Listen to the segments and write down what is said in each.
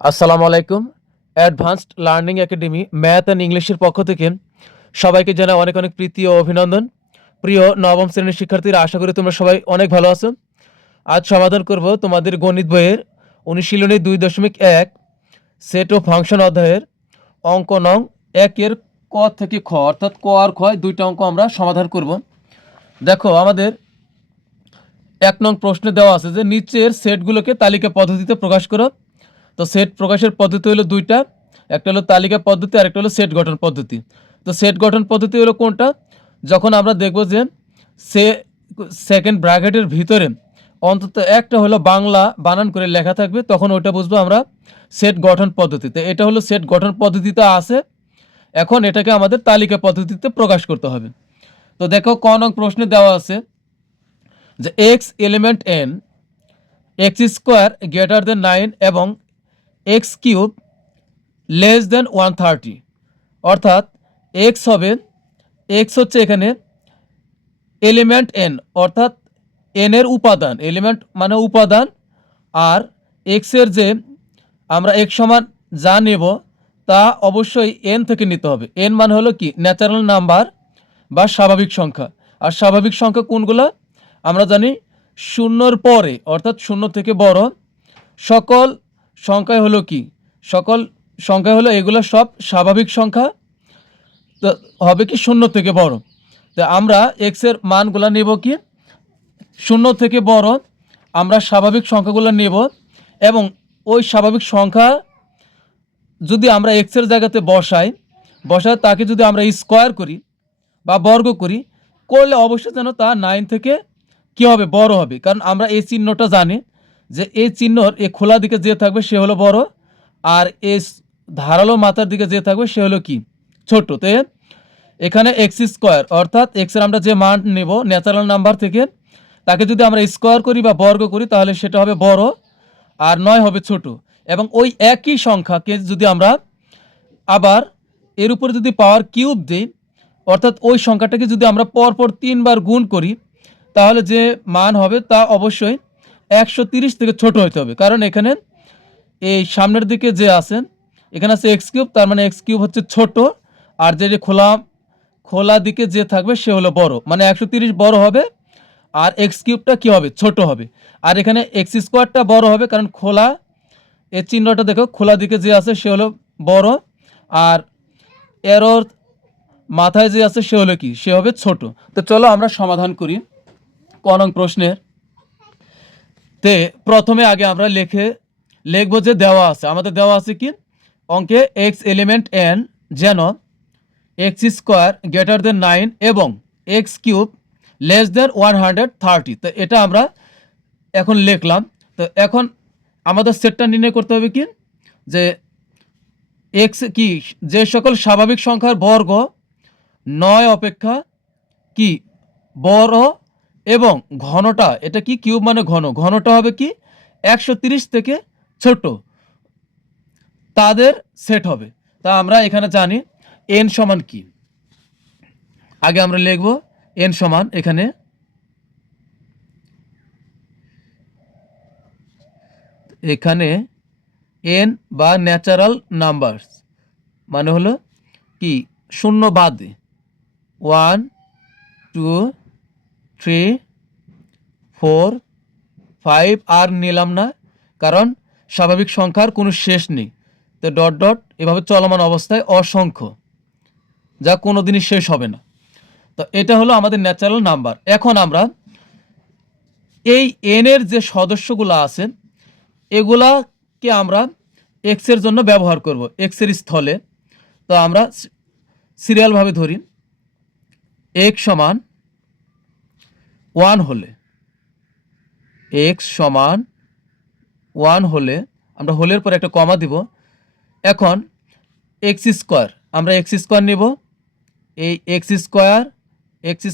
আসসালামু আলাইকুম। Advanced learning academy math and ইংলিশের পক্ষ থেকে সবাইকে জানাই অনেক অনেক প্রীতি ও অভিনন্দন। প্রিয় নবম শ্রেণীর শিক্ষার্থীরা, আশা করি তোমরা সবাই অনেক ভালো আছো। আজ সমাধান করব তোমাদের গণিত বইয়ের অনুশীলনী 2.1 সেট ও ফাংশন অধ্যায়ের অঙ্ক নং 1-এর ক থেকে খ, অর্থাৎ ক আর খ দুইটা অঙ্ক আমরা সমাধান করব। দেখো, আমাদের 1 নং প্রশ্নে দেওয়া আছে যে নিচের সেটগুলোকে তালিকা পদ্ধতিতে প্রকাশ করো। তো সেট প্রকাশের পদ্ধতি হলো দুইটা, একটা হলো তালিকা পদ্ধতি আর একটা হলো সেট গঠন পদ্ধতি। তো সেট গঠন পদ্ধতি হলো কোনটা? যখন আমরা দেখব যে সে সেকেন্ড ব্র্যাকেটের ভিতরে অন্তত একটা হলো বাংলা বানান করে লেখা থাকবে, তখন ওইটা বুঝবো আমরা সেট গঠন পদ্ধতিতে। এটা হলো সেট গঠন পদ্ধতিতে আছে। এখন এটাকে আমাদের তালিকা পদ্ধতিতে প্রকাশ করতে হবে। তো দেখো, ক নং প্রশ্নে দেওয়া আছে যে x element N, x square greater than 9 এবং এক্স কিউব লেস দেন 130, অর্থাৎ এক্স হবে, এক্স হচ্ছে এখানে এলিমেন্ট এন, অর্থাৎ এন এর উপাদান, এলিমেন্ট মানে উপাদান, আর এক্সের যে আমরা এক্স সমান যা নেব তা অবশ্যই এন থেকে নিতে হবে। এন মানে হলো কি, ন্যাচারাল নাম্বার বা স্বাভাবিক সংখ্যা। আর স্বাভাবিক সংখ্যা কোনগুলো? আমরা জানি শূন্যর পরে, অর্থাৎ শূন্য থেকে বড় সকল সংখ্যাই হলো কি, সকল সংখ্যা হলো এগুলো সব স্বাভাবিক সংখ্যা। তো হবে কি, শূন্য থেকে বড়। তো আমরা এক্স এর মানগুলো নেব কি, শূন্য থেকে বড় আমরা স্বাভাবিক সংখ্যাগুলো নেব, এবং ওই স্বাভাবিক সংখ্যা যদি আমরা এক্স এর জায়গাতে বসায় তাকে যদি আমরা স্কোয়ার করি বা বর্গ করি, করলে অবশ্যই যেন তা 9 থেকে কী হবে, বড় হবে। কারণ আমরা এই চিহ্নটা জানি যে এই চিহ্নর এই খোলা দিকে যে থাকবে সে হলো বড়, আর এই ধারালো মাথার দিকে যে থাকবে সে হলো কি, ছোট। তো এখানে এক্স স্কোয়ার, অর্থাৎ এক্সের আমরা যে মান নেব ন্যাচারাল নাম্বার থেকে, তাকে যদি আমরা স্কোয়ার করি বা বর্গ করি তাহলে সেটা হবে বড়, আর 9 হবে ছোট। এবং ওই একই সংখ্যাকে যদি আমরা আবার এর উপরে যদি পাওয়ার কিউব দিই, অর্থাৎ ওই সংখ্যাটাকে যদি আমরা পরপর 3 বার গুণ করি, তাহলে যে মান হবে তা অবশ্যই 130 থেকে ছোট হতে হবে। কারণ এখানে এই সামনের দিকে যে আছেন, এখানে আছে এক্স কিউব, তার মানে এক্স কিউব হচ্ছে ছোট, আর যে খোলা দিকে যে থাকবে সে হলো বড়, মানে 130 বড় হবে, আর এক্স কিউবটা কী হবে, ছোট হবে। আর এখানে এক্স স্কোয়ারটা বড় হবে, কারণ খোলা এর চিহ্নটা দেখো, খোলা দিকে যে আছে সে হলো বড়, আর এরর মাথায় যে আছে সে হলো কি, সে হবে ছোট। তো চলো আমরা সমাধান করি ক নং প্রশ্নের। তে প্রথমে আগে আমরা লিখবো যে দেওয়া আছে, আমাদের দেওয়া আছে কি অঙ্কে, এক্স এলিমেন্ট এন যেন এক্স স্কোয়ার গ্রেটার দেন 9 এবং এক্স কিউব লেস দেন 130। তো এটা আমরা এখন লিখলাম। তো এখন আমাদের সেটটা নির্ণয় করতে হবে কি, যে এক্স কি, যে সকল স্বাভাবিক সংখ্যার বর্গ 9 অপেক্ষা কি বড় এবং ঘনটা, এটা কি কিউব মানে ঘনটা হবে কি 130 থেকে ছোট, তাদের সেট হবে। তা আমরা এখানে জানি এন সমান কি, আগে আমরা লিখব এন সমান, এখানে এন বা ন্যাচারাল নাম্বারস মানে হলো কি, শূন্য বাদে 1 2 3 4 5 আর নিলাম না, কারণ স্বাভাবিক সংখ্যার কোনো শেষ নেই। তো ডট ডট এভাবে চলমান অবস্থায় অসংখ্য, যা কোনো দিনই শেষ হবে না। তো এটা হলো আমাদের ন্যাচারাল নাম্বার। এখন আমরা এই এন এর যে সদস্যগুলো আছেন এগুলাকে আমরা এক্স এর জন্য ব্যবহার করব, এক্স এর স্থলে। তো আমরা সিরিয়ালভাবে ধরি, এক্স সমান 1 হলে, এক্স সমান 1 হলে আমরা হোলের পর একটা কমা দিব। এখন এক্স স্কোয়ার, আমরা এক্স স্কোয়ার নেব, এই এক্স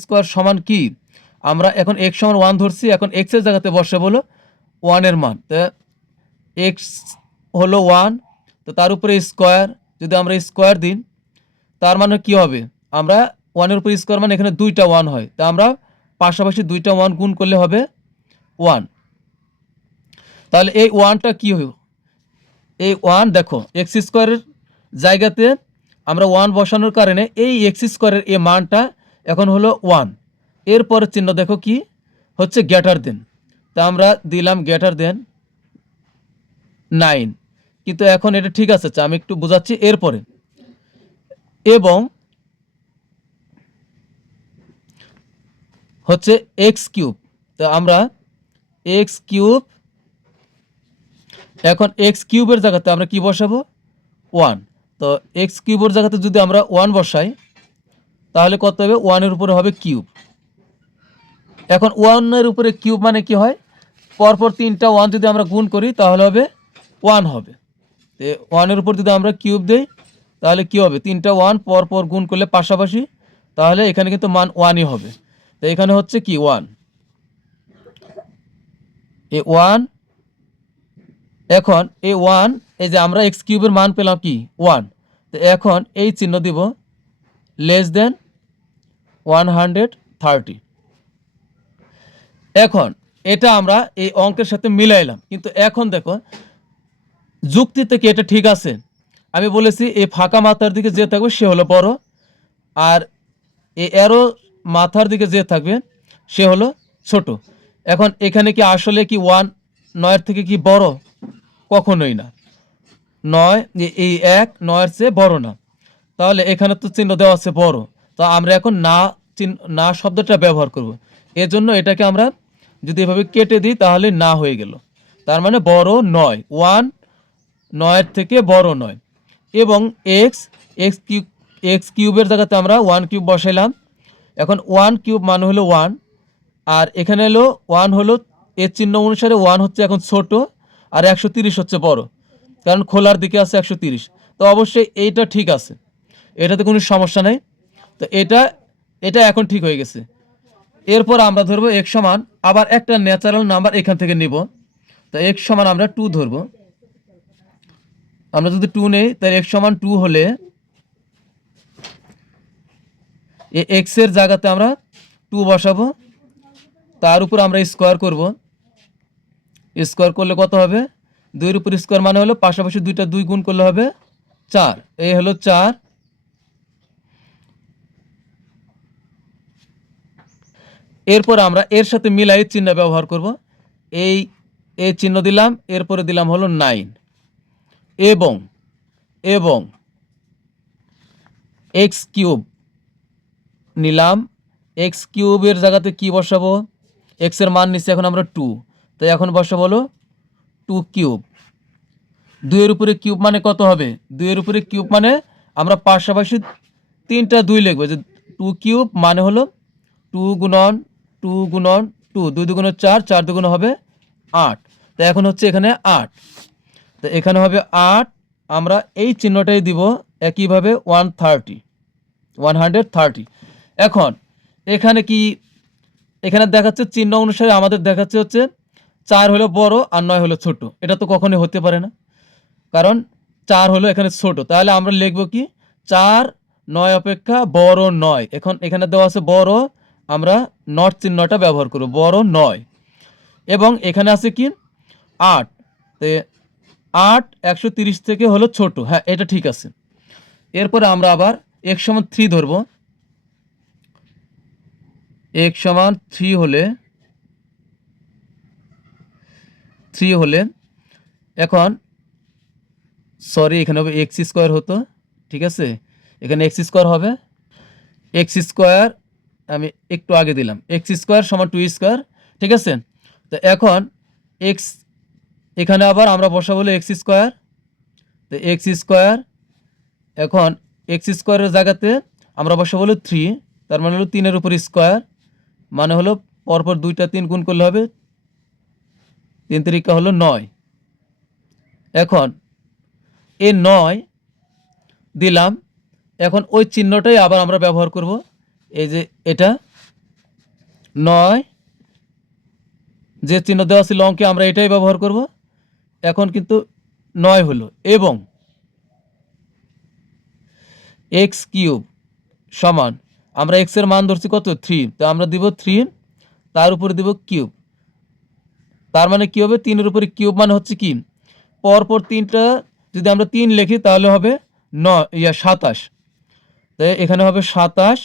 স্কোয়ার সমান কি, আমরা এখন এক্স সমান 1 ধরছি, এখন এক্স এর জায়গাতে বসাবো হলো 1 এর মান। তো এক্স হলো 1, তো তার উপরে স্কোয়ার, যদি আমরা স্কোয়ার দিই তার মানে কি হবে, আমরা 1 এর উপরে স্কোয়ার মানে এখানে 2টা 1 হয়, তা আমরা পাশাপাশি 2টা 1 গুণ করলে হবে 1। তাহলে এই 1টা কি হলো, এই ওয়ান দেখো এক্স স্কোয়ারের জায়গাতে আমরা ওয়ান বসানোর কারণে এই এক্স স্কোয়ারের এই মানটা এখন হলো ওয়ান। এরপরের চিহ্ন দেখো কি হচ্ছে গ্রেটার দেন, তা আমরা দিলাম গ্রেটার দেন 9, কিন্তু এখন এটা ঠিক আছে, আমি একটু বোঝাচ্ছি। এরপরে এবং হচ্ছে এক্স কিউব, তো আমরা এক্স কিউব, এখন এক্স কিউবের জায়গাতে আমরা কি বসাবো ওয়ান। তো এক্স কিউবের জায়গাতে যদি আমরা ওয়ান বসাই তাহলে কত হবে, ওয়ানের উপরে হবে কিউব। এখন ওয়ানের উপরে কিউব মানে কি হয়, পরপর তিনটা ওয়ান যদি আমরা গুণ করি তাহলে হবে ওয়ান হবে। তো ওয়ানের উপর যদি আমরা কিউব দিই তাহলে কি হবে, তিনটা ওয়ান পরপর গুণ করলে পাশাপাশি, তাহলে এখানে কিন্তু মান ওয়ানই হবে। তো এখানে হচ্ছে কি ওয়ান, এ ওয়ান। এখন এই ওয়ান, এই যে আমরা এক্স কিউবের মান পেলাম কি ওয়ান, তো এখন এই চিহ্ন দিব লেস দেন 130। এখন এটা আমরা এই অঙ্কের সাথে মিলাইলাম, কিন্তু এখন দেখো যুক্তি থেকে এটা ঠিক আছে। আমি বলেছি এই ফাঁকা মাথার দিকে যে থাকবে সে হলো বড়, আর এই অ্যারো মাথার দিকে যে থাকবে সে হলো ছোট। এখন এখানে কি আসলে কি ওয়ান 9 থেকে কি বড়, কখনোই না। 9 এই 1 9-এর চেয়ে বড় না, তাহলে এখানে তো চিহ্ন দেওয়া আছে বড়, তো আমরা এখন না না শব্দটা ব্যবহার করব। এর জন্য এটাকে আমরা যদি এভাবে কেটে দিই তাহলে না হয়ে গেল, তার মানে বড় নয়, ওয়ান 9-এর থেকে বড় নয়। এবং এক্স এক্স কিউব, এক্স কিউবের জায়গাতে আমরা ওয়ান কিউব বসাইলাম। এখন ওয়ান কিউব মানে হলো ওয়ান, আর এখানে হলো ওয়ান হলো এর চিহ্ন অনুসারে ওয়ান হচ্ছে এখন ছোট, আর 130 হচ্ছে বড়, কারণ খোলার দিকে আছে 130। তো অবশ্যই এইটা ঠিক আছে, এটাতে কোনো সমস্যা নেই। তো এটা এটা এখন ঠিক হয়ে গেছে। এরপর আমরা ধরবো এক্স সমান আবার একটা ন্যাচারাল নাম্বার এখান থেকে নিব। তো এক্স সমান আমরা 2 ধরবো। আমরা যদি 2 নেই তাহলে এক্স সমান 2 হলে এক্স এর জায়গাতে আমরা 2 বসাবো, তার উপর আমরা স্কোয়ার করব। স্কোয়ার করলে কত হবে, 2-এর উপর স্কোয়ার মানে হলো পাশাপাশি দুইটা 2 গুণ করলে হবে 4, এই হলো 4। এরপর আমরা এর সাথে মিলাই চিহ্ন ব্যবহার করব। এই এই চিহ্ন দিলাম, এরপরে দিলাম হলো 9, এবং এবং এক্স কিউব নিলাম। এক্স কিউবের জায়গাতে কি বসাবো, এক্স এর মান নিচ্ছি এখন আমরা 2, তাই এখন বসাবো হলো 2 কিউব। 2-এর উপরে কিউব মানে কত হবে, 2-এর উপরে কিউব মানে আমরা পাশাপাশি তিনটা 2 লিখবো, যে 2 কিউব মানে হলো 2 গুণন 2 গুণন 2, 2 দুগুণে 4, 4 দুগুণে হবে 8। তো এখন হচ্ছে এখানে 8, তো এখানে হবে 8। আমরা এই চিহ্নটাই দিব একইভাবে 130। এখন এখানে কি, এখানে দেখাচ্ছে চিহ্ন অনুসারে আমাদের দেখাচ্ছে হচ্ছে 4 হলো বড় আর 9 হলো ছোট। এটা তো কখনোই হতে পারে না, কারণ 4 হলো এখানে ছোট, তাহলে আমরা লিখব কি 4 9 অপেক্ষা বড় 9। এখন এখানে দেওয়া আছে বড়, আমরা নট চিহ্নটা ব্যবহার করব, বড় 9। এবং এখানে আছে কি 8, তো 8 130 থেকে হলো ছোট, হ্যাঁ এটা ঠিক আছে। এরপরে আমরা আবার x সমান 3 ধরবো। x সমান 3 হলে এখন সরি এখানে হবে এক্স স্কোয়ার হতো, ঠিক আছে, এখানে এক্স স্কোয়ার হবে। এক্স স্কোয়ার আমি একটু আগে দিলাম, এক্স স্কোয়ার সমান 2 স্কোয়ার, ঠিক আছে। তো এখন এক্স এখানে আবার আমরা বসাবো হলো এক্স স্কোয়ার। তো এক্স স্কোয়ার, এখন এক্স স্কোয়ারের জায়গাতে আমরা বসাবো হলো 3, তার মানে হলো 3-এর উপর স্কোয়ার মানে হলো পরপর দুইটা 3 গুণ করলে হবে 3 3 হলো 9। এখন এই 9 দিলাম, এখন ওই চিহ্নটাই আবার আমরা ব্যবহার করব। এই যে এটা 9 যে চিহ্ন দেওয়া ছিল অঙ্কে আমরা এটাই ব্যবহার করব। এখন কিন্তু 9 হলো, এবং এক্স কিউব সমান আমরা এক্স এর মান ধরছি কত 3, তো আমরা দিব 3, তার উপরে দিব কিউব। তার মানে কি হবে, 3-এর উপরে কিউব মানে হচ্ছে কি পরপর তিনটা যদি আমরা 3 লিখি তাহলে হবে 27, তো এখানে হবে 27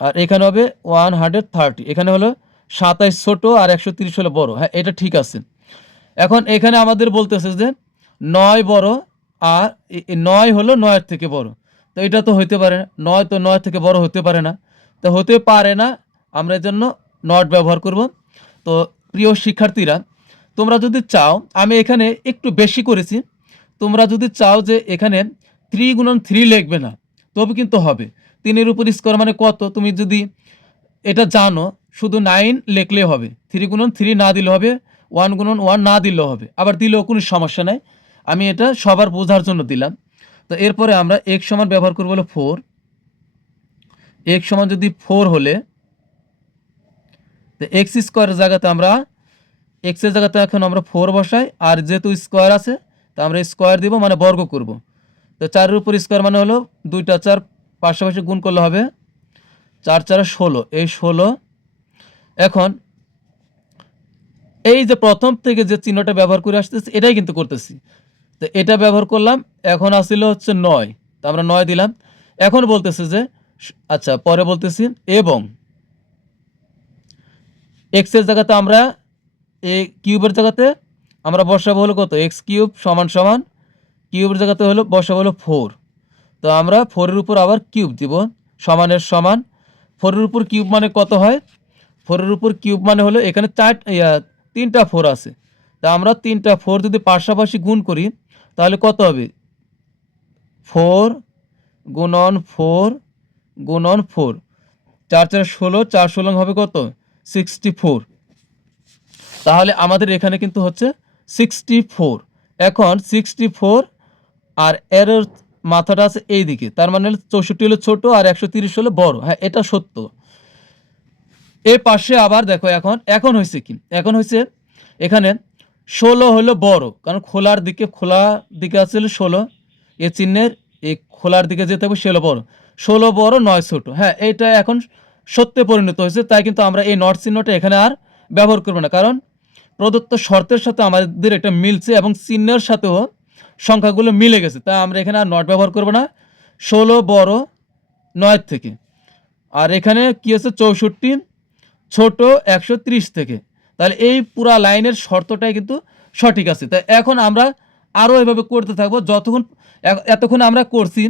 আর এখানে হবে 130, এখানে হলো 27 ছোট আর 130 হলো বড়। হ্যাঁ, এটা ঠিক আছে। এখন এখানে আমাদের বলতেছে যে 9 বড় আর 9 হলো 9 থেকে বড়। তো এটা তো হইতে পারে না, 9 তো 9 থেকে বড় হতে পারে না, তো হতে পারে না, আমরা এর জন্য নট ব্যবহার করব। তো প্রিয় শিক্ষার্থীরা, তোমরা যদি চাও, আমি এখানে একটু বেশি করেছি, তোমরা যদি চাও যে এখানে 3 গুণন 3 লিখবে না, তবে কিন্তু হবে। 3 এর উপর স্কোয়ার মানে কত তুমি যদি এটা জানো, শুধু 9 লিখলেই হবে। 3 গুণন 3 না দিলে হবে, 1 গুণন 1 না দিলেও হবে, আবার দিলেও কোনো সমস্যা নাই। আমি এটা সবার বোঝার জন্য দিলাম। তো এরপরে আমরা x সমান ব্যবহার করব হলো 4। x সমান যদি 4 হলে, তো x স্কোয়ারের জায়গাতে আমরা x এর জায়গাতে এখন আমরা 4 বসাই, আর যেহেতু স্কোয়ার আছে তো আমরা স্কোয়ার দিব, মানে বর্গ করব। তো 4 এর উপর স্কোয়ার মানে হলো 2টা 4 পাশাপাশি গুণ করলে হবে 4 4 16, এই 16। এখন এই যে প্রথম থেকে যে চিহ্নটা ব্যবহার করে আসতেছি এটাই কিন্তু করতেছি, তো এটা ব্যবহার করলাম। এখন আসছিল হচ্ছে 9, তো আমরা 9 দিলাম। এখন বলতেছে যে আচ্ছা, পরে বলতেছি এবং x এর জায়গাতে আমরা এই কিউবের জায়গাতে আমরা বসাবো হলো কত, x কিউব সমান সমান কিউবের জায়গাতে হলো বসাবো হলো 4। তো আমরা 4 এর উপর আবার কিউব দিব, সমানের সমান। 4 এর উপর কিউব মানে কত হয়, 4 এর উপর কিউব মানে হলো এখানে 3টা 4 আছে, তা আমরা 3টা 4 যদি পাশাপাশি গুণ করি তাহলে কত হবে, 4 গুণন 4 গুণন 4, 4 4 16, 4 16 হবে কত, 64। তাহলে আমাদের এখানে কিন্তু হচ্ছে 64। এখন 64 আর এর মাথাটা আছে এই দিকে, তার মানে 64 হলো ছোট আর 130 হলো বড়। হ্যাঁ, এটা সত্য। এই পাশে আবার দেখো, এখন হয়েছে কি, এখন হয়েছে এখানে 16 হলো বড়, কারণ খোলা দিকে আছে হলো 16, এ চিহ্নের এই খোলার দিকে যেতে হবে, সে হলো বড়। 16 বড় 9 ছোট। হ্যাঁ, এটা এখন সত্যে পরিণত হয়েছে, তাই কিন্তু আমরা এই নট চিহ্নটা এখানে আর ব্যবহার করব না, কারণ প্রদত্ত শর্তের সাথে আমাদের এটা মিলছে এবং চিহ্নের সাথেও সংখ্যাগুলো মিলে গেছে, তাই আমরা এখানে আর নট ব্যবহার করব না। 16 বড় 9 থেকে, আর এখানে কি আছে 64 ছোট 130 থেকে। তাহলে এই পুরা লাইনের শর্তটাই কিন্তু সঠিক আছে। তাই এখন আমরা আরও এভাবে করতে থাকবো, এতক্ষণ আমরা করছি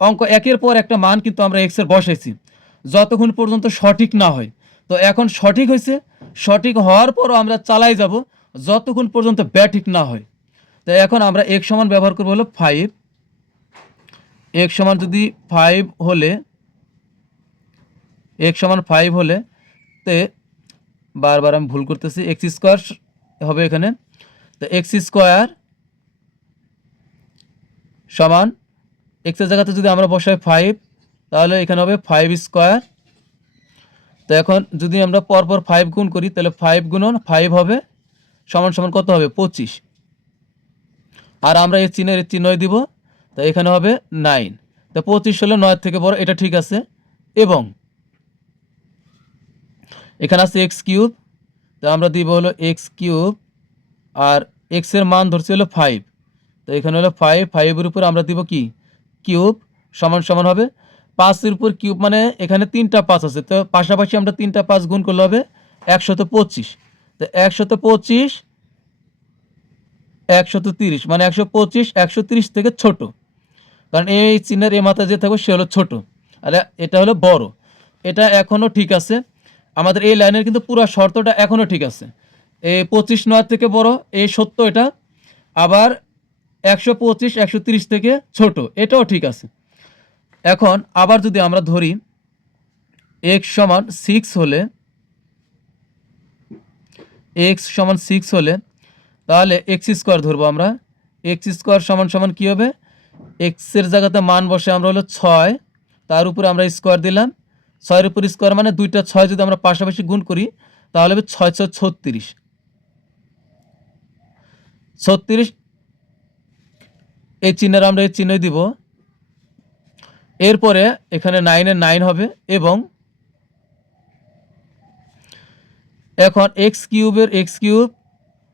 অঙ্ক একের পর একটা মান কিন্তু আমরা এক্সের বসাইছি, যতক্ষণ পর্যন্ত সঠিক না হয়। তো এখন সঠিক হয়েছে, সঠিক হওয়ার পরও আমরা চালাই যাব যতক্ষণ পর্যন্ত ব্যাঠিক না হয়। তো এখন আমরা x সমান ব্যবহার করবো হলো 5। x সমান যদি 5 হলে, x সমান 5 হলে, তে বারবার আমি ভুল করতেছি, এক্স স্কোয়ার হবে এখানে। তো এক্স স্কোয়ার সমান এক্সের জায়গাতে যদি আমরা বসাই 5, তাহলে এখানে হবে 5 স্কোয়ার। তো এখন যদি আমরা পরপর 5 গুণ করি তাহলে 5 গুণন 5 হবে সমান সমান কত হবে, 25। আর আমরা এই চিহ্নই দিব, তো এখানে হবে 9। তো 25 হলো 9 থেকে বড়, এটা ঠিক আছে। এবং এখানে আছে এক্স কিউব, তো আমরা দিব হলো এক্স কিউব, আর এক্স এর মান ধরছি হলো 5, তো এখানে হলো 5, 5 এর উপর আমরা দিব কি, কিউব সমান সমান হবে 5 এর উপর কিউব, মানে এখানে 3টা 5 আছে, তো পাশাপাশি আমরা 3টা 5 গুণ করলে হবে 125। তো 125 130, মানে 125 130 থেকে ছোট, কারণ এই চিহ্নের এই মাথায় যে থাকবে সে হলো ছোট, আর এটা হলো বড়। এটা এখনও ঠিক আছে, আমাদের এই লাইনের কিন্তু পুরো শর্তটা এখনও ঠিক আছে। এই 25 9 থেকে বড়, এই সত্য এটা। আবার 125 130 থেকে ছোট, এটাও ঠিক আছে। এখন আবার যদি আমরা ধরি x সমান 6 হলে, x সমান 6 হলে, তাহলে x স্কোয়ার ধরবো আমরা। x স্কোয়ার সমান সমান কী হবে, x এর জায়গাতে মান বসে আমরা হলো 6, তার উপরে আমরা স্কোয়ার দিলাম। 6 এর উপর স্কোয়ার মানে 2টা 6 যদি আমরা পাশাপাশি গুণ করি তাহলে হবে 6 6 36, 36 এই চিহ্নের আমরা এই চিহ্নই দিব। এরপরে এখানে 9 এর 9 হবে, এবং এখন এক্স কিউব,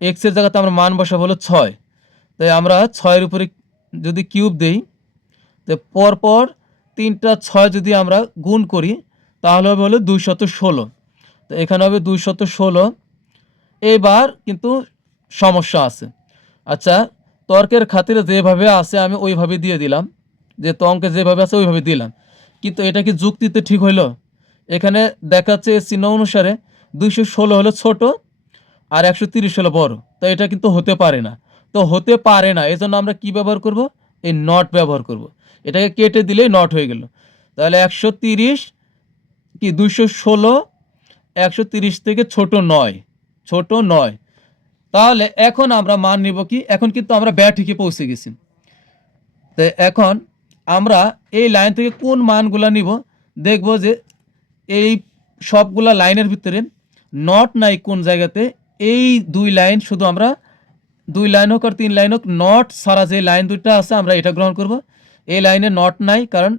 এক্স এর জায়গাতে আমরা মান বসাবো হলো 6, তাই আমরা 6-এর উপরে যদি কিউব দেই, তো পরপর 3টা 6 যদি আমরা গুণ করি তাহলে হবে হলো 216। তো এখানে হবে 216। এবার কিন্তু সমস্যা আছে। আচ্ছা, তর্কের খাতিরে যেভাবে আছে আমি ওইভাবে দিয়ে দিলাম, যে অঙ্কে যেভাবে আছে ওইভাবে দিলাম, কিন্তু এটা কি যুক্তিতে ঠিক হইলো? এখানে দেখাচ্ছে চিহ্ন অনুসারে 216 হলো ছোট আর 130 হলো বড়। তো এটা কিন্তু হতে পারে না। তো হতে পারে না, এজন্য আমরা কি ব্যবহার করব? এই নট ব্যবহার করব। এটাকে কেটে দিলেই নট হয়ে গেল। তাহলে 130 কি 216 130 থেকে ছোট নয়, ছোট নয়। তাহলে এখন আমরা মান নিব কি? এখন কিন্তু আমরা ঠিকই পৌঁছে গেছি। তো এখন আমরা এই লাইন থেকে কোন মানগুলা নিব? দেখব যে এই সবগুলা লাইনের ভিতরে নট নাই কোন জায়গাতে। এই 2 লাইন শুধু আমরা 2 লাইন হোক আর 3 লাইন হোক, নট ছাড়া যে লাইন 2টা আছে আমরা এটা গ্রহণ করব। এই লাইনে নট নাই, কারণ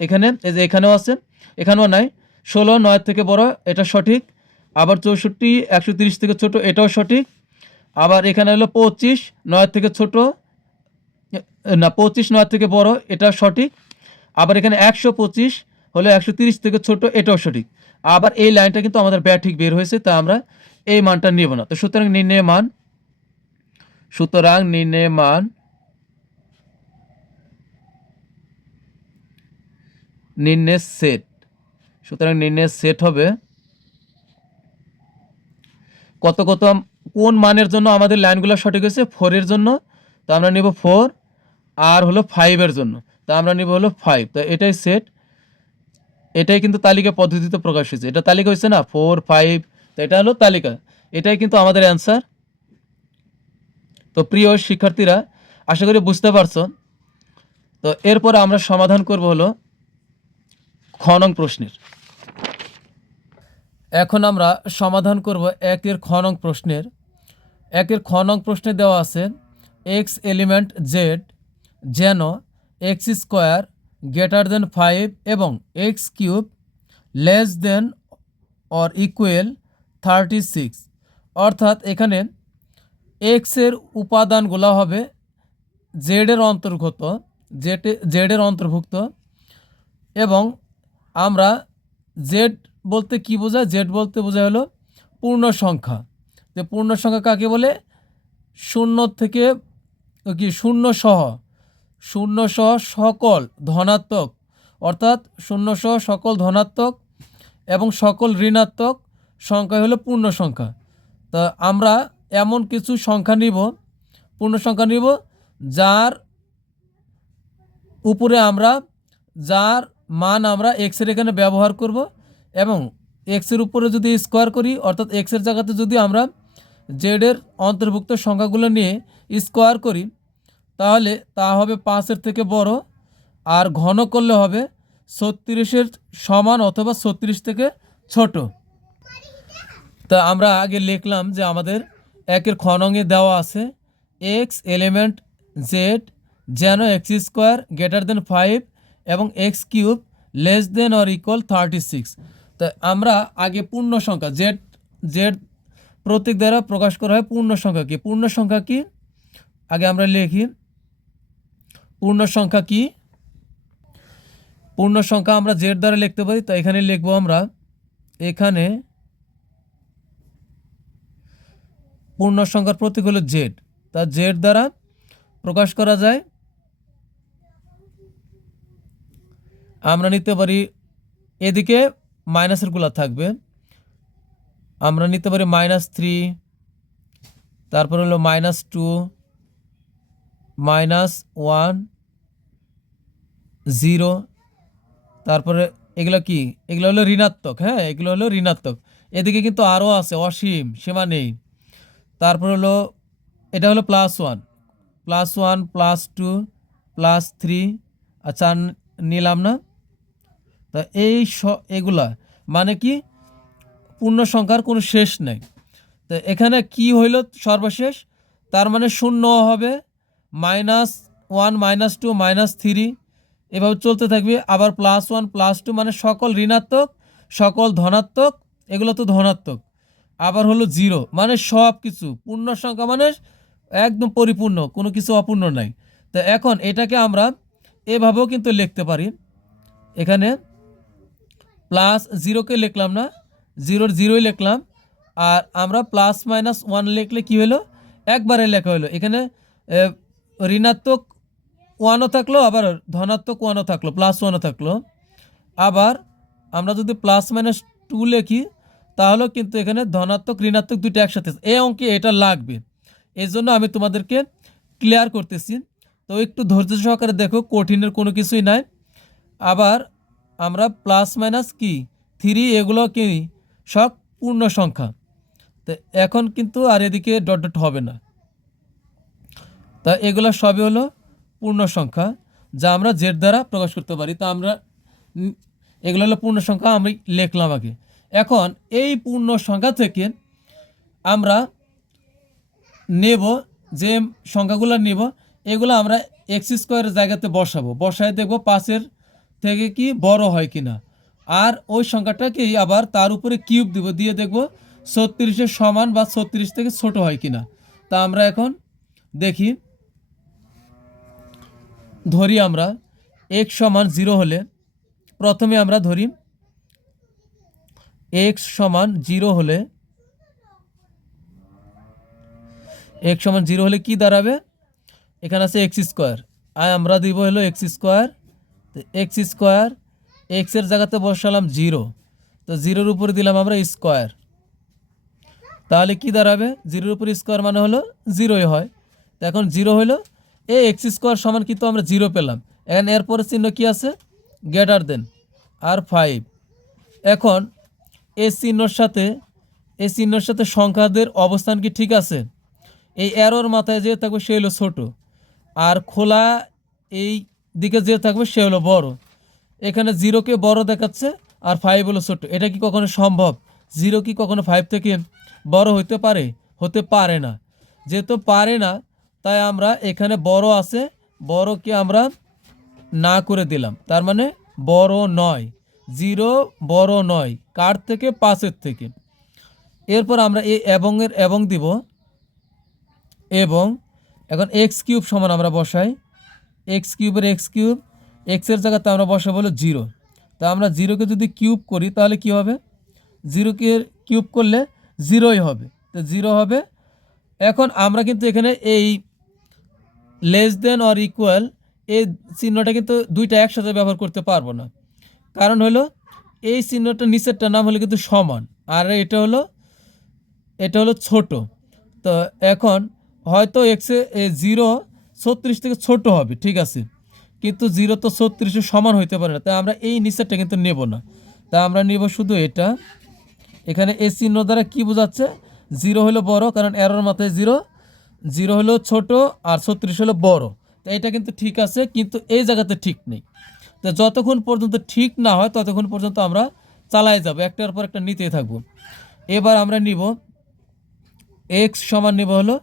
এখানে এই যে এখানেও আছে, এখানেও নাই। 16 9 থেকে বড়, এটা সঠিক। আবার 64 130 থেকে ছোট, এটাও সঠিক। আবার এখানে হলো 25 9 থেকে ছোট, না 25 9 থেকে বড়, এটা সঠিক। আবার এখানে 125 হলো 130 থেকে ছোট, এটাও সঠিক। আবার এই লাইনটা কিন্তু আমাদের ঠিক বের হয়েছে, তা আমরা এই মানটা নেব না। তো সুতরাং নির্ণয় মান, নির্ণয় সেট। সুতরাং নির্ণয় সেট হবে কত কত, কোন মানের জন্য আমাদের লাইনগুলো সঠিক হয়েছে? 4 এর জন্য, তো আমরা নেব 4। আর হলো 5 এর জন্য, তা আমরা নেব হলো 5। তো এটাই সেট, এটাই কিন্তু তালিকা পদ্ধতিতে প্রকাশ হয়েছে। এটা তালিকা হয়েছে না 4 5, তো এটা হলো তালিকা, এটাই কিন্তু আমাদের অ্যান্সার। তো প্রিয় শিক্ষার্থীরা, আশা করি বুঝতে পারছো। তো এরপরে আমরা সমাধান করব হলো খ নং প্রশ্নের। এখন আমরা সমাধান করব 1-এর খ নং প্রশ্নের। 1-এর খ নং প্রশ্নে দেওয়া আছে এক্স এলিমেন্ট জেড যেন এক্স স্কোয়ার গ্রেটার দেন 5 এবং x cube less than or equal 36। অর্থাৎ এখানে এক্সের উপাদানগুলো হবে জেডের অন্তর্গত, জেডের অন্তর্ভুক্ত। এবং আমরা জেড বলতে কি বোঝায়? জেড বলতে বোঝায় হলো পূর্ণ সংখ্যা। যে পূর্ণ সংখ্যা কাকে বলে? শূন্য থেকে কি শূন্য সহ সকল ধনাত্মক, অর্থাৎ শূন্য সহ সকল ধনাত্মক এবং সকল ঋণাত্মক সংখ্যা হলো পূর্ণ সংখ্যা। তা আমরা এমন কিছু সংখ্যা নিব, পূর্ণ সংখ্যা নিব, যার উপরে আমরা যার মান আমরা এক্সের এখানে ব্যবহার করব, এবং এক্সের উপরে যদি স্কোয়ার করি, অর্থাৎ এক্সের জায়গাতে যদি আমরা জেডের অন্তর্ভুক্ত সংখ্যাগুলো নিয়ে স্কোয়ার করি, তাহলে তা হবে 5-এর থেকে বড়। আর ঘন করলে হবে 36-এর সমান অথবা 36 থেকে ছোট। তা আমরা আগে লিখলাম যে আমাদের 1-এর খ নংয়ে দেওয়া আছে এক্স এলিমেন্ট জেড যেন এক্স স্কোয়ার গ্রেটার দেন 5 এবং x cube less than or equal 36। তা আমরা আগে পূর্ণ সংখ্যা জেড প্রতীক দ্বারা প্রকাশ করা হয় পূর্ণ সংখ্যা কি? পূর্ণ সংখ্যা কি আগে আমরা লিখি। পূর্ণ সংখ্যা কি? পূর্ণ সংখ্যা আমরা জেড দ্বারা লিখতে পারি। তো এখানে লিখবো আমরা, এখানে পূর্ণ সংখ্যার প্রতীক হলো জেড। তা জেড দ্বারা প্রকাশ করা যায়। আমরা নিতে পারি এদিকে মাইনাসের গুলা থাকবে, আমরা নিতে পারি -3, তারপর হলো -2, -1 0, তারপরে এগুলো কি? এগুলো হলো ঋণাত্মক। হ্যাঁ, এগুলো হলো ঋণাত্মক। এদিকে কিন্তু আরও আছে, অসীম, সীমা নেই। তারপর হলো এটা হলো +1, +2, +3। আচ্ছা, নিলাম না। তা এগুলা মানে কি? পূর্ণ সংখ্যার কোনো শেষ নেই। তো এখানে কি হইল সর্বশেষ? তার মানে শূন্য হবে, -1 -2 -3, এভাবে চলতে থাকবে। আবার +1 +2 মানে সকল ঋণাত্মক, সকল ধনাত্মক, এগুলো তো ধনাত্মক। আবার হলো 0 মানে সব কিছু। পূর্ণ সংখ্যা মানে একদম পরিপূর্ণ, কোনো কিছু অপূর্ণ নাই। তো এখন এটাকে আমরা এভাবেও কিন্তু লিখতে পারি। এখানে প্লাস জিরোকে লিখলাম না, জিরোর জিরোই লিখলাম, আর আমরা প্লাস মাইনাস ওয়ান লিখলে কি হলো, একবারে লেখা হলো। এখানে ঋণাত্মক ওয়ানও থাকলো, আবার ধনাত্মক ওয়ানও থাকলো, প্লাস ওয়ানও থাকলো। আবার আমরা যদি প্লাস মাইনাস টু লিখি তাহলেও কিন্তু এখানে ধনাত্মক ঋণাত্মক দুটো একসাথে, এই অঙ্কে এটা লাগবে। এই জন্য আমি তোমাদেরকে ক্লিয়ার করতেছি। তো একটু ধৈর্য সহকারে দেখো, কঠিনের কোনো কিছুই নাই। আবার আমরা প্লাস মাইনাস কি থ্রি, এগুলো কি সব পূর্ণ সংখ্যা। তো এখন কিন্তু আর এদিকে ডট ডট হবে না। তা এগুলো সবই হলো পূর্ণ সংখ্যা, যা আমরা জেড দ্বারা প্রকাশ করতে পারি। তা আমরা এগুলো হলো পূর্ণ সংখ্যা, আমি লিখলাম আগে। এখন এই পূর্ণ সংখ্যা থেকে আমরা নেব যে সংখ্যাগুলো নেব, এগুলো আমরা এক্স স্কোয়ারের জায়গাতে বসাবো, বসায় দেখব পাঁচের থেকে কি বড় হয় কিনা। আর ওই সংখ্যাটাকেই আবার তার উপরে কিউব দিব, দিয়ে দেখব 36-এর সমান বা 36 থেকে ছোট হয় কিনা। তা আমরা এখন দেখি, ধরি আমরা এক্স সমান 0 হলে, প্রথমে আমরা ধরি এক্স সমান 0 হলে, এক্স সমান 0 হলে কি দাঁড়াবে, এখানে আছে এক্স স্কোয়ার, আর আমরা দিব হলো এক্স স্কোয়ার। তো এক্স স্কোয়ার, এক্সের জায়গাতে বসালাম 0, তো 0-এর উপরে দিলাম আমরা স্কোয়ার। তাহলে কি দাঁড়াবে, 0-এর উপর স্কোয়ার মানে হলো 0ই হয়। তো এখন 0 হলো এ এক্স স্কোয়ার সমান কিন্তু আমরা 0 পেলাম। এখন এরপরে চিহ্ন কি আছে, গ্রেটার দেন আর 5। এখন এই চিহ্নর সাথে সংখ্যাদের অবস্থান কি ঠিক আছে, এই অ্যারোর মাথায় যে থাকবে সে হলো ছোট, আর খোলা এই দিকে যে থাকবে সে হলো বড়। এখানে 0কে বড় দেখাচ্ছে আর 5 হলো ছোট। এটা কি কখনো সম্ভব? 0 কি কখনো 5 থেকে বড় হতে পারে? হতে পারে না। যেহেতু পারে না, তাই আমরা এখানে বড় আছে, বড়কে আমরা না করে দিলাম, তার মানে বড় নয়। 0 বড় নয় কার থেকে, 5-এর থেকে। এরপর আমরা এই এবং দিব, এবং এখন এক্স কিউব সমান আমরা বসাই, এক্স কিউবের এক্স কিউব, এক্সের জায়গাতে আমরা বসাবো হলো 0। তা আমরা 0কে যদি কিউব করি তাহলে কি হবে, 0কে কিউব করলে 0ই হবে, তো 0 হবে। এখন আমরা কিন্তু এখানে এই লেস দেন অর ইকুয়াল এই চিহ্নটা কিন্তু দুইটা একসাথে ব্যবহার করতে পারবো না। কারণ হলো এই চিহ্নটা নিচেরটা নাম হলো কিন্তু সমান, আর এটা হলো ছোট। তো এখন হয়তো এক্সে 0 36 থেকে ছোট হবে, ঠিক আছে, কিন্তু 0 তো 36-এর সমান হইতে পারে না। তাই আমরা এই নিচেরটা কিন্তু নেব না, তা আমরা নেব শুধু এটা। এখানে এই চিহ্ন দ্বারা কি বোঝাচ্ছে, 0 হলো বড়, কারণ এরর মাথায় 0, 0 হলো ছোট আর 36 হলো বড়। তো এটা কিন্তু ঠিক আছে, কিন্তু এই জায়গাতে ঠিক নেই। তো যতক্ষণ পর্যন্ত ঠিক না হয় ততক্ষণ পর্যন্ত আমরা চালাই যাব, একটার পর একটা নিতেই থাকবো। এবার আমরা নিব এক্স সমান নিব হলো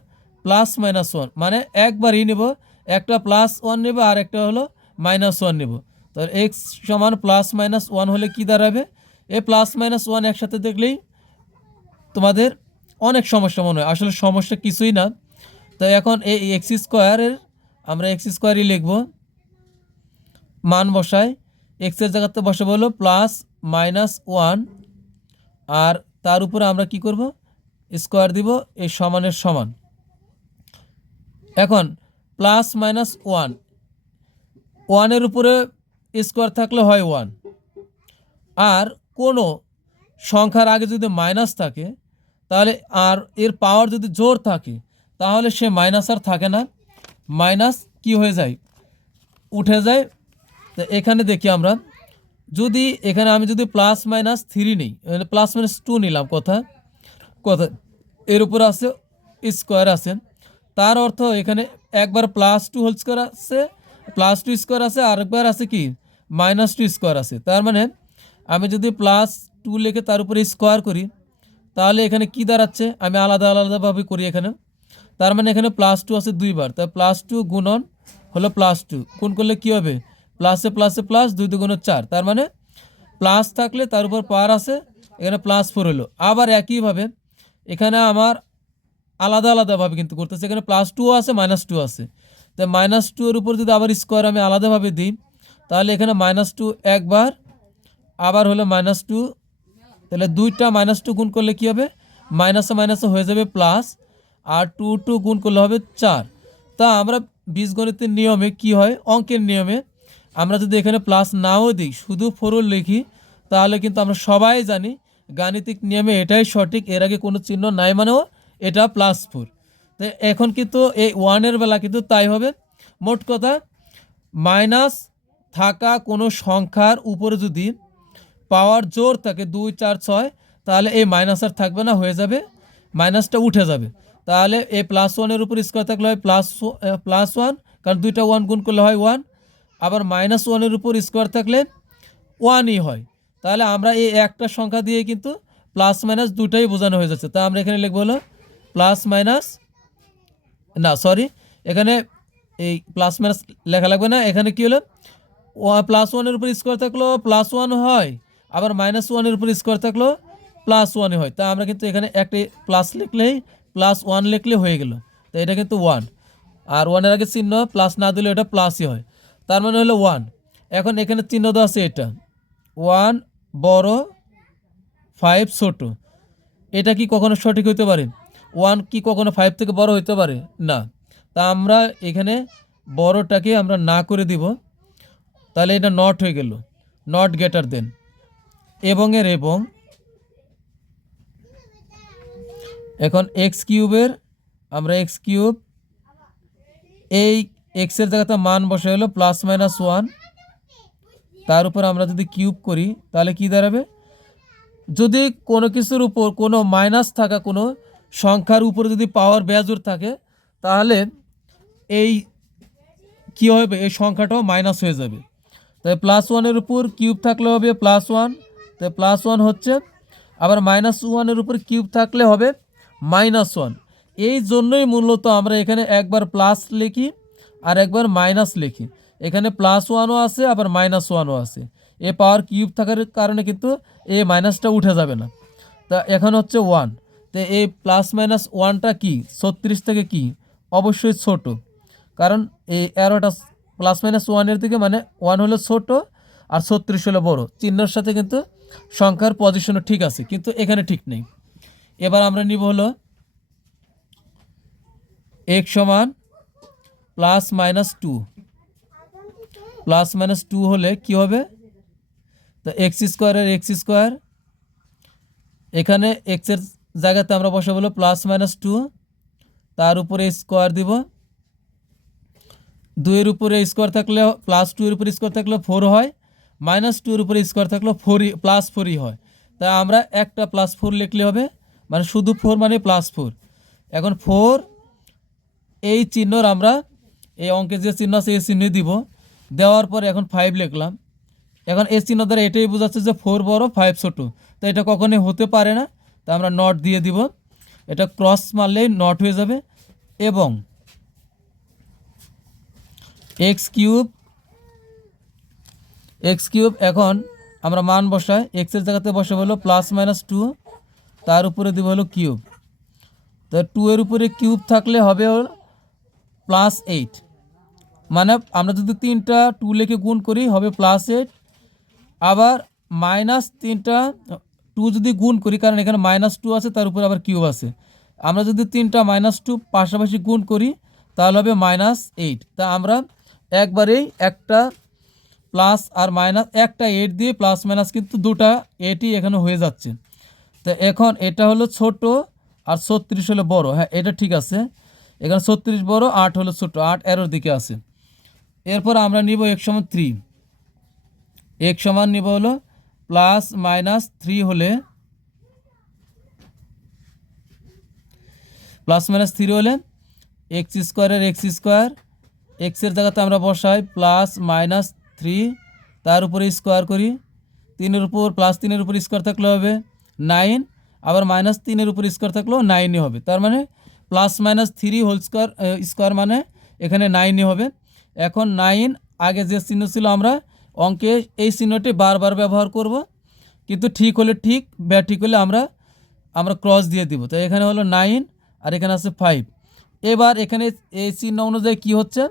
প্লাস মাইনাস 1, মানে একবারই নেব, একটা প্লাস 1 নেব আর একটা হলো মাইনাস 1 নেব। তো এক্স সমান প্লাস মাইনাস 1 হলে কি দাঁড়াবে, এই প্লাস মাইনাস 1 একসাথে দেখলেই তোমাদের অনেক সমস্যা মনে হয়, আসলে সমস্যা কিছুই না। তো এখন এই এক্স স্কোয়ারের আমরা এক্স স্কোয়ারই লিখব, মান বসাই, এক্সের জায়গাতে বসাবো হলো প্লাস মাইনাস 1, আর তার উপরে আমরা কি করব, স্কোয়ার দিব, এই সমানের সমান। এখন প্লাস মাইনাস 1, 1-এর উপরে স্কোয়ার থাকলে হয় 1, আর কোনো সংখ্যার আগে যদি মাইনাস থাকে তাহলে, আর এর পাওয়ার যদি জোর থাকে তাহলে সে মাইনাস আর থাকে না, মাইনাস কি হয়ে যায়, উঠে যায়। তো এখানে দেখি আমরা যদি এখানে আমি যদি প্লাস মাইনাস 3 নিই, প্লাস মাইনাস 2 নিলাম, কথা এর উপরে আছে স্কোয়ার আছে, তার অর্থ এখানে একবার প্লাস 2 হোল স্কোয়ার আছে, প্লাস 2 স্কোয়ার আছে, আর একবার আছে কি মাইনাস 2 স্কোয়ার আছে। তার মানে আমি যদি প্লাস 2 লিখে তার উপরে স্কোয়ার করি তাহলে এখানে কি দাঁড়াচ্ছে, আমি আলাদা আলাদাভাবে করি এখানে। তার মানে এখানে প্লাস 2 আছে দুইবার, তাই প্লাস 2 গুণন হলো প্লাস 2, গুণ করলে কি হবে, প্লাসে প্লাসে প্লাস, 2 2 4, তার মানে প্লাস থাকলে তার উপর পাওয়ার আছে, এখানে প্লাস 4 হলো। আবার একইভাবে এখানে আমার আলাদা আলাদাভাবে কিন্তু করতেছি। এখানে +2 আছে, -2 আছে। তাই -2 এর উপর যদি আবার স্কোয়ার আমি আলাদাভাবে দিই, তাহলে এখানে -2 একবার, আবার হলো -2, তাহলে 2টা -2 গুণ করলে কী হবে, মাইনাসে মাইনাসে হয়ে যাবে প্লাস, আর 2 গুণ করলে হবে 4। তা আমরা বীজগণিতের নিয়মে কি হয়, অঙ্কের নিয়মে আমরা যদি এখানে প্লাস নাও দিই, শুধু 4 লিখি, তাহলে কিন্তু আমরা সবাই জানি গাণিতিক নিয়মে এটাই সঠিক, এর আগে কোনো চিহ্ন নাই মানেও এটা +4। তো এখন কিন্তু এই 1-এর বেলা কিন্তু তাই হবে। মোট কথা, মাইনাস থাকা কোনো সংখ্যার উপরে যদি পাওয়ার জোর থাকে 2, 4, 6, তাহলে এই মাইনাস আর থাকবে না, হয়ে যাবে মাইনাসটা উঠে যাবে। তাহলে এই +1-এর উপর স্কোয়ার থাকলে হয় +1, কারণ 2টা 1 গুণ করলে হয় 1। আবার -1-এর উপর স্কোয়ার থাকলে 1ই হয়। তাহলে আমরা এই একটা সংখ্যা দিয়ে কিন্তু প্লাস মাইনাস দুটাই বোঝানো হয়ে যাচ্ছে। তা আমরা এখানে লিখবো হলো প্লাস মাইনাস, না সরি, এখানে এই প্লাস মাইনাস লেখা লাগবে না। এখানে কী হলো, +1-এর উপর স্কোয়ার থাকলো +1 হয়, আবার -1-এর উপর স্কোয়ার থাকলো +1 হয়। তা আমরা কিন্তু এখানে একটি প্লাস লিখলেই +1 লিখলে হয়ে গেল। তো এটা কিন্তু 1, আর 1-এর আগে চিহ্ন প্লাস না দিলে এটা প্লাসই হয়, তার মানে হলো 1। এখন এখানে চিহ্ন দেওয়া আছে, এটা 1 বড়, 5 ছোট। এটা কি কখনো সঠিক হতে পারে? 1 কি কখনো 5 থেকে বড় হতে পারে? না। তা আমরা এখানে বড়টাকে আমরা না করে দিব, তাহলে এটা নট হয়ে গেল, নট গ্রেটার দেন। এবং এর এবং, এখন x³ আমরা x³ এই এক্সের জায়গাতে মান বসে হলো +-1, তার উপর আমরা যদি কিউব করি তাহলে কি দাঁড়াবে, যদি কোনো কিছুর উপর কোনো মাইনাস থাকা কোনো সংখ্যার উপরে যদি পাওয়ার বেজোড় থাকে, তাহলে এই কী হবে, এই সংখ্যাটাও মাইনাস হয়ে যাবে। তাই +1-এর উপর কিউব থাকলে হবে +1, তাই +1 হচ্ছে। আবার -1-এর উপর কিউব থাকলে হবে -1। এই জন্যই মূলত আমরা এখানে একবার প্লাস লিখি আর একবার মাইনাস লিখি। এখানে +1ও আছে, আবার -1ও আছে। এ পাওয়ার কিউব থাকার কারণে কিন্তু এই মাইনাসটা উঠে যাবে না। তা এখন হচ্ছে 1, তো এই +-1টা কি 36 থেকে কি অবশ্যই ছোট, কারণ এই অ্যারোটা +-1-এর দিকে, মানে 1 হলো ছোট আর 36 হলো বড়। চিহ্নের সাথে কিন্তু সংখ্যার পজিশনও ঠিক আছে, কিন্তু এখানে ঠিক নেই। এবার আমরা নিব হলো x সমান +-2। +-2 হলে কি হবে, তো x² x², এখানে এক্সের জায়গাতে আমরা বসাবো হলো +-2, তার উপরে স্কোয়ার দিব। 2-এর উপরে স্কোয়ার থাকলে +2-এর উপরে স্কোয়ার থাকলে 4 হয়, -2-এর উপরে স্কোয়ার থাকলে 4ই +4ই হয়। তাই আমরা একটা +4 লিখলে হবে, মানে শুধু 4 মানে +4। এখন 4 এই চিহ্নর আমরা এই অঙ্কে যে চিহ্ন আছে এই চিহ্ন দিব, দেওয়ার পরে এখন 5 লিখলাম। এখন এই চিহ্ন দ্বারা এটাই বোঝাচ্ছে যে 4 বড় 5 ছোট, তো এটা কখনোই হতে পারে না। তা আমরা নট দিয়ে দিব, এটা ক্রস মারলেই নট হয়ে যাবে। এবং x³ এখন আমরা মান বসাই, এক্সের জায়গাতে বসাবো হলো +-2, তার উপরে দিব হলো কিউব। তো 2-এর উপরে কিউব থাকলে হবে +8, মানে আমরা যদি 3টা 2 লিখে গুণ করি হবে +8। আবার -3টা 2 যদি গুণ করি, কারণ এখানে -2 আছে, তার উপরে আবার কিউব আছে, আমরা যদি 3টা -2 পাশাপাশি গুণ করি তাহলে হবে -8। তা আমরা একবারেই একটা প্লাস আর মাইনাস, একটা 8 দিয়ে প্লাস মাইনাস কিন্তু দুটা 8ই এখানে হয়ে যাচ্ছে। তো এখন এটা হলো ছোট আর 36 হলো বড়। হ্যাঁ, এটা ঠিক আছে, এখানে 36 বড়, 8 হলো ছোট, 8 এরর দিকে আছে। এরপর আমরা নিব x সমান 3। x সমান নিব হলো +-3 হলে, +-3 হলে x² x², এক্সের জায়গাতে আমরা বসাই +-3, তার উপরে স্কোয়ার করি। 3-এর উপর +3-এর উপর স্কোয়ার থাকলে হবে 9, আবার -3-এর উপর স্কোয়ার থাকলেও 9ই হবে। তার মানে +-3 হোল স্কোয়ার মানে এখানে 9ই হবে। এখন 9 আগে যে চিহ্ন ছিল আমরা অঙ্কে এই চিহ্নটি বারবার ব্যবহার করব, কিন্তু ঠিক হলে ঠিক, ঠিক হলে আমরা ক্রস দিয়ে দিব। তো এখানে হলো 9, আর এখানে আছে 5। এবার এখানে এই চিহ্ন অনুযায়ী কি হচ্ছে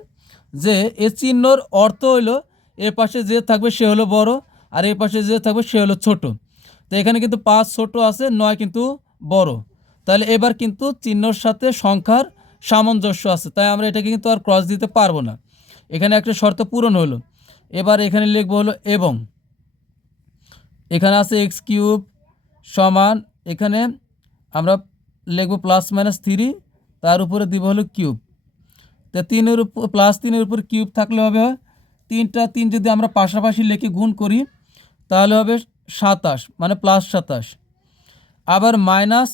যে এই চিহ্নর অর্থ হইলো এর পাশে যে থাকবে সে হলো বড়, আর এর পাশে যে থাকবে সে হলো ছোট। তো এখানে কিন্তু 5 ছোট আছে, 9 কিন্তু বড়। তাহলে এবার কিন্তু চিহ্নর সাথে সংখ্যার সামঞ্জস্য আছে, তাই আমরা এটাকে কিন্তু আর ক্রস দিতে পারবো না। এখানে একটা শর্ত পূরণ হলো। এবার এখানে লিখবো হলো এবং, এখানে আছে x³ সমান, এখানে আমরা লিখবো +-3, তার উপরে দিব হলো কিউব। তো 3-এর উপর +3-এর উপর কিউব থাকলে হবে 3টা 3 যদি আমরা পাশাপাশি লিখে গুণ করি তাহলে হবে 27, মানে +27। আবার মাইনাস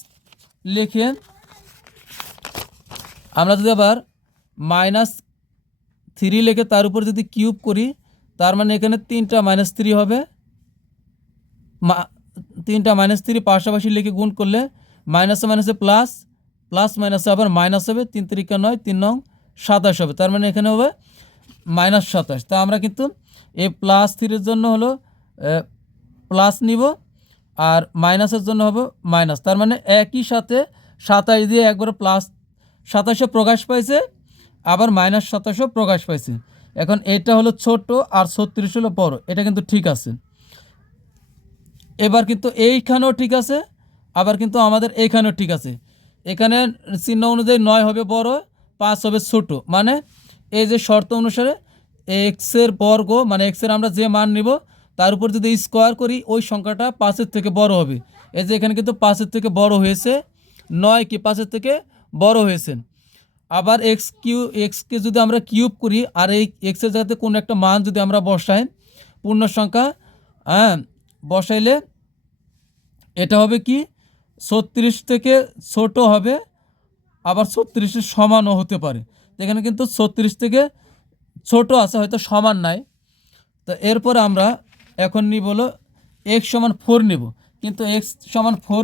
লিখে আমরা যদি আবার -3 লিখে তার উপর যদি কিউব করি, তার মানে এখানে 3টা -3 হবে। 3টা -3 পাশাপাশি লিখে গুণ করলে মাইনাসে মাইনাসে প্লাস, প্লাস মাইনাসে আবার মাইনাস হবে, 3 3 9, 3 9 27 হবে। তার মানে এখানে হবে -27। তা আমরা কিন্তু এই +3-এর জন্য হলো প্লাস নিব, আর মাইনাসের জন্য হবে মাইনাস। তার মানে একই সাথে 27 দিয়ে একবার +27 প্রকাশ পাইছে, আবার -27 প্রকাশ পাইছে। এখন এটা হলো ছোট আর 36 হলো বড়, এটা কিন্তু ঠিক আছে। এবার কিন্তু এইখানেও ঠিক আছে, আবার কিন্তু আমাদের এইখানেও ঠিক আছে। এখানে চিহ্ন অনুযায়ী 9 হবে বড়, 5 হবে ছোট। মানে এই যে শর্ত অনুসারে এক্সের বর্গ, মানে এক্সের আমরা যে মান নিব তার উপর যদি স্কোয়ার করি ওই সংখ্যাটা 5-এর থেকে বড় হবে। এই যে এখানে কিন্তু 5-এর থেকে বড় হয়েছে, 9 কি 5-এর থেকে বড় হয়েছে। আবার এক্সকে যদি আমরা কিউব করি আর এই এক্সের জায়গাতে কোনো একটা মান যদি আমরা বসাই, পূর্ণ সংখ্যা বসাইলে এটা হবে কি 36 থেকে ছোট হবে, আবার 36-এর সমানও হতে পারে। এখানে কিন্তু 36 থেকে ছোট আছে, হয়তো সমান নাই। তো এরপর আমরা এখন নিব হলো x=4 নেব। কিন্তু x=4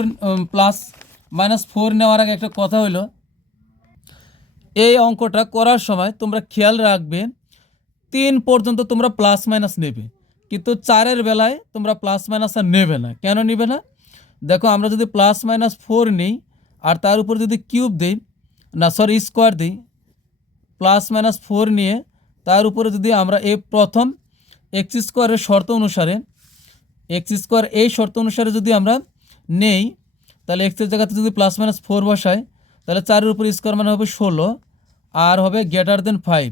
+-4 নেওয়ার আগে একটা কথা হলো, এই অঙ্কটা করার সময় তোমরা খেয়াল রাখবে 3 পর্যন্ত তোমরা প্লাস মাইনাস নেবে, কিন্তু 4-এর বেলায় তোমরা প্লাস মাইনাস আর নেবে না। কেন নেবে না? দেখো আমরা যদি +-4 নিই আর তার উপর যদি কিউব দিই, না সরি স্কোয়ার দিই, +-4 নিয়ে তার উপরে যদি আমরা এই প্রথম x² শর্ত অনুসারে, x² এই শর্ত অনুসারে যদি আমরা নেই, তাহলে x-এর জায়গাতে যদি +-4 বসাই তাহলে 4-এর উপর স্কোয়ার মানে হবে 16, আর হবে >5।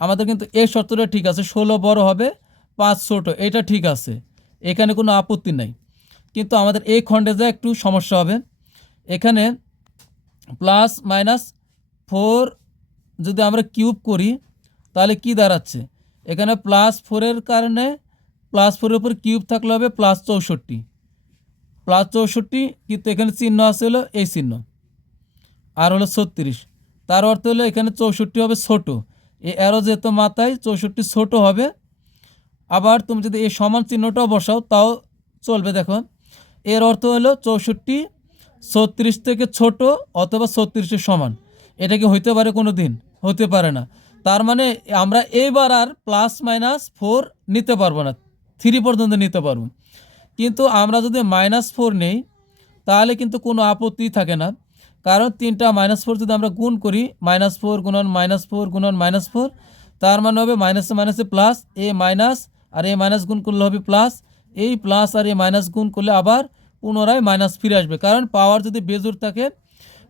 আমাদের কিন্তু এই শর্তটা ঠিক আছে, 16 বড় হবে 5 ছোট, এটা ঠিক আছে, এখানে কোনো আপত্তি নাই। কিন্তু আমাদের এই খণ্ডে যা একটু সমস্যা হবে। এখানে +-4 যদি আমরা কিউব করি তাহলে কি দাঁড়াচ্ছে, এখানে +4-এর কারণে +4-এর উপর কিউব থাকলে হবে +64, কিন্তু এখানে চিহ্ন আছে হলো এই চিহ্ন, আর হলো 36। তার অর্থ হলো এখানে 64 হবে ছোট, এই অ্যারো যেহেতু মাথায় 64 ছোট হবে। আবার তুমি যদি এই সমান চিহ্নটাও বসাও তাও চলবে। দেখো এর অর্থ হলো 64 36 থেকে ছোট অথবা 36-এর সমান। এটা কি হইতে পারে? কোনো দিন হতে পারে না। তার মানে আমরা এইবার আর +-4 নিতে পারবো না, 3 পর্যন্ত নিতে পারবো। কিন্তু আমরা যদি -4 নেই তাহলে কিন্তু কোনো আপত্তি থাকে না, কারণ 3টা -4 যদি আমরা গুণ করি, -4 গুণন -4 গুণন -4, তার মানে হবে মাইনাসে মাইনাসে প্লাস, এ মাইনাস আর এ মাইনাস গুণ করলে হবে প্লাস, এই প্লাস আর এ মাইনাস গুণ করলে আবার পুনরায় মাইনাস ফিরে আসবে। কারণ পাওয়ার যদি বেজোড় থাকে,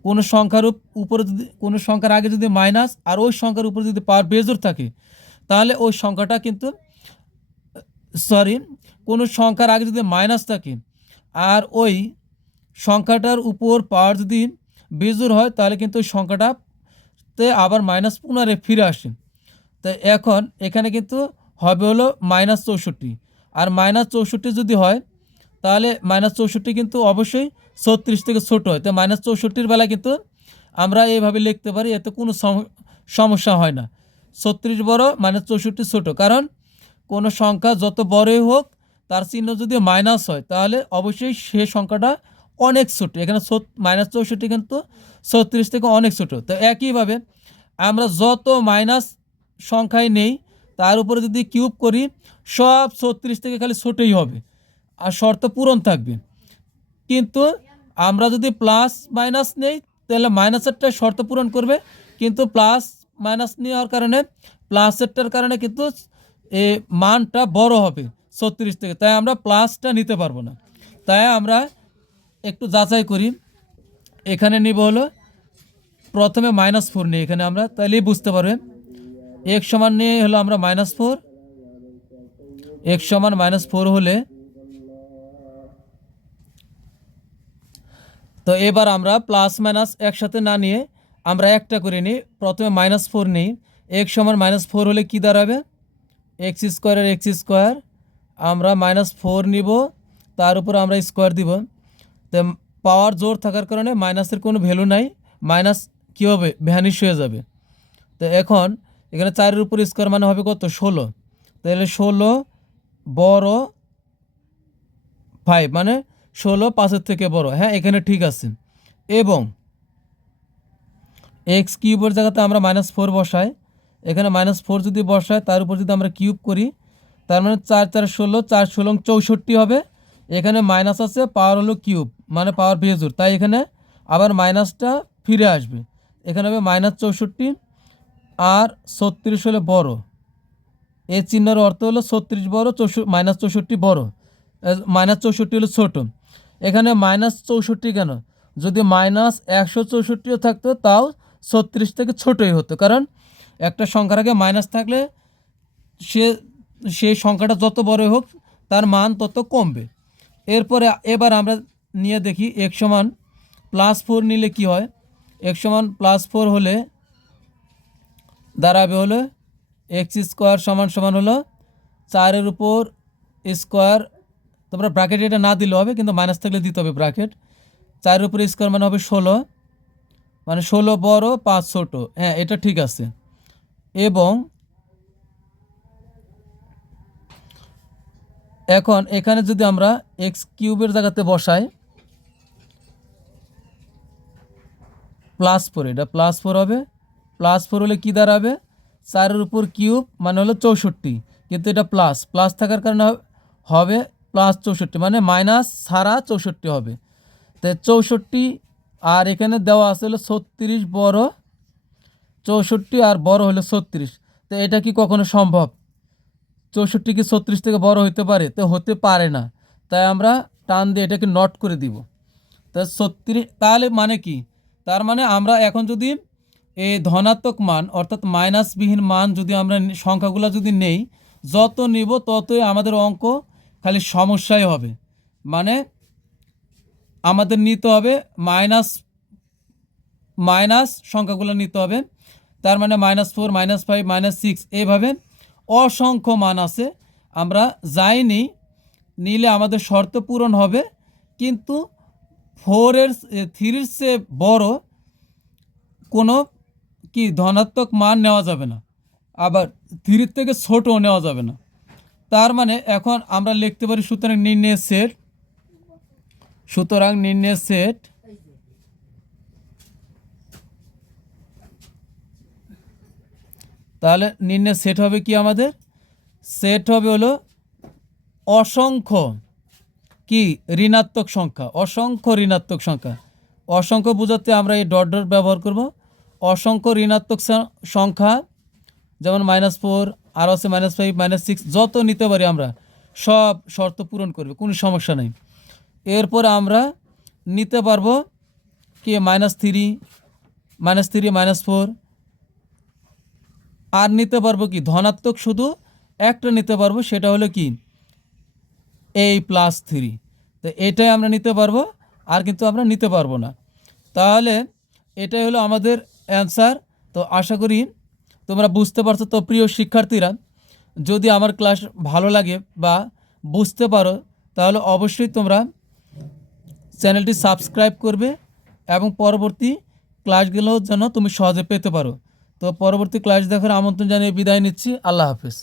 কোনো সংখ্যার উপরে যদি, কোনো সংখ্যার আগে যদি মাইনাস আর ওই সংখ্যার উপরে যদি পাওয়ার বেজোড় থাকে, তাহলে ওই সংখ্যাটা কিন্তু কোনো সংখ্যার আগে যদি মাইনাস থাকে আর ওই সংখ্যাটার উপর পাওয়ার যদি বেজোড় হয় তাহলে কিন্তু ওই সংখ্যাটাতে আবার মাইনাস পুনরায় ফিরে আসে। তাই এখন এখানে কিন্তু হবে হলো -64, আর -64 যদি হয় তাহলে -64 কিন্তু অবশ্যই 36 থেকে ছোট হয়। তো -64-এর বেলায় কিন্তু আমরা এইভাবে লিখতে পারি, এতে কোনো সমস্যা হয় না। 36 বড়, -64 ছোট, কারণ কোনো সংখ্যা যত বড়ই হোক তার চিহ্ন যদি মাইনাস হয় তাহলে অবশ্যই সে সংখ্যাটা অনেক ছোট। এখানে -64 কিন্তু 36 থেকে অনেক ছোট। তো একইভাবে আমরা যত মাইনাস সংখ্যায় নেই তার উপরে যদি কিউব করি সব 36 থেকে খালি ছোটই হবে আর শর্ত পূরণ থাকবে। কিন্তু আমরা যদি প্লাস মাইনাস নেই তাহলে মাইনাসেরটা শর্ত পূরণ করবে, কিন্তু প্লাস মাইনাস নেওয়ার কারণে প্লাসেরটার কারণে কিন্তু মানটা বড় হবে 36 থেকে, তাই আমরা প্লাসটা নিতে পারবো না। তাই আমরা একটু যাচাই করি, এখানে নিব হলো প্রথমে -4 নিই এখানে আমরা, তাহলেই বুঝতে পারবে x সমান নিয়ে হলো আমরা -4, x সমান -4 হলে তো এবার আমরা প্লাস মাইনাস একসাথে না নিয়ে আমরা একটা করে নিই, প্রথমে -4 নিই, x সমান -4 হলে কি দাঁড়াবে x² এর x², আমরা -4 নিব, তার উপর আমরা স্কোয়ার দিব, তো পাওয়ার জোর থাকার কারণে মাইনাসের কোনো ভ্যালু নাই, মাইনাস কী হবে ভ্যানিশ হয়ে যাবে। তো এখন এখানে 4-এর উপর স্কোয়ার মানে হবে কত 16, তাহলে 16 বড় 5 মানে 16 5-এর থেকে বড়, হ্যাঁ এখানে ঠিক আছে। এবং এক্স কিউবের জায়গাতে আমরা -4 বসাই, এখানে -4 যদি বসাই তার উপর যদি আমরা কিউব করি, তার মানে 4 4 16, 4 16 64 হবে, এখানে মাইনাস আছে পাওয়ার হলো কিউব মানে পাওয়ার বেজোর, তাই এখানে আবার মাইনাসটা ফিরে আসবে, এখানে হবে -64 আর 36 হলে বড়, এই চিহ্নের অর্থ হলো 36 বড়, -64 বড়, -64 হলো ছোট। এখানে -64 কেন, যদি -164ও থাকতো তাও 36 থেকে ছোটই হতো, কারণ একটা সংখ্যার আগে মাইনাস থাকলে সেই সংখ্যাটা যত বড় হোক তার মান তত কমবে। এরপরে এবার আমরা নিয়ে দেখি x সমান +4 নিলে কি হয়, x সমান +4 হলে দাঁড়াবে হলো x² সমান হলো 4-এর উপর স্কোয়ার, তোমরা ব্র্যাকেট এটা না দিলেও হবে, কিন্তু মাইনাস থাকলে দিতে হবে ব্র্যাকেট, 4-এর উপর স্কোয়ার মানে হবে 16, মানে 16 বড় 5 ছোট, হ্যাঁ এটা ঠিক আছে। এবং এখন এখানে যদি আমরা এক্স কিউবের জায়গাতে বসাই +4, এটা +4 হবে, +4 হলে কি দাঁড়াবে 4-এর উপর কিউব মানে হলো 64, কিন্তু এটা প্লাস থাকার কারণে হবে +64 মানে মাইনাস ছাড়া 64 হবে, তাই 64 আর এখানে দেওয়া আছে হলো 36 বড়, 64 আর বড় হলো 36, তো এটা কি কখনো সম্ভব, 64 কি 36 থেকে বড় হতে পারে, তো হতে পারে না, তাই আমরা টান দিয়ে এটাকে নট করে দিব। তা 36 তাহলে মানে কি, তার মানে আমরা এখন যদি এই ধনাত্মক মান অর্থাৎ মাইনাসবিহীন মান যদি আমরা সংখ্যাগুলো যদি নেই, যত নিব ততই আমাদের অঙ্ক খালি সমস্যাই হবে, মানে আমাদের নিতে হবে মাইনাস সংখ্যাগুলো নিতে হবে, তার মানে -4 -5 -6 এইভাবে অসংখ্য মান আছে, আমরা যাইনি নিলে আমাদের শর্ত পূরণ হবে, কিন্তু 3-এর চেয়ে বড় কোনো কি ধনাত্মক মান নেওয়া যাবে না, আবার 3-এর থেকে ছোটও নেওয়া যাবে না। তার মানে এখন আমরা লিখতে পারি সুতরাং নির্ণয়ের সেট তাহলে নির্ণয়ের সেট হবে কি, আমাদের সেট হবে হলো অসংখ্য কি ঋণাত্মক সংখ্যা, অসংখ্য ঋণাত্মক সংখ্যা, অসংখ্য বোঝাতে আমরা এই ডট ডট ব্যবহার করব, অসংখ্য ঋণাত্মক সংখ্যা যেমন -4 আর আছে -5 -6 যত নিতে পারি আমরা সব শর্ত পূরণ করবে, কোনো সমস্যা নেই। এরপর আমরা নিতে পারবো কি -3 -4, আর নিতে পারবো কি ধনাত্মক শুধু একটা নিতে পারবো, সেটা হলো কি এই +3, তো এটাই আমরা নিতে পারবো, আর কিন্তু আমরা নিতে পারবো না। তাহলে এটাই হলো আমাদের অ্যান্সার। তো আশা করি তোমরা বুঝতে পারছো। তো প্রিয় শিক্ষার্থীরা, যদি আমার ক্লাস ভালো লাগে বা বুঝতে পারো তাহলে অবশ্যই তোমরা চ্যানেলটি সাবস্ক্রাইব করবে এবং পরবর্তী ক্লাসগুলো যেন তুমি সহজে পেতে পারো। তো পরবর্তী ক্লাস দেখার আমন্ত্রণ জানিয়ে বিদায় নিচ্ছি। আল্লাহ হাফেজ।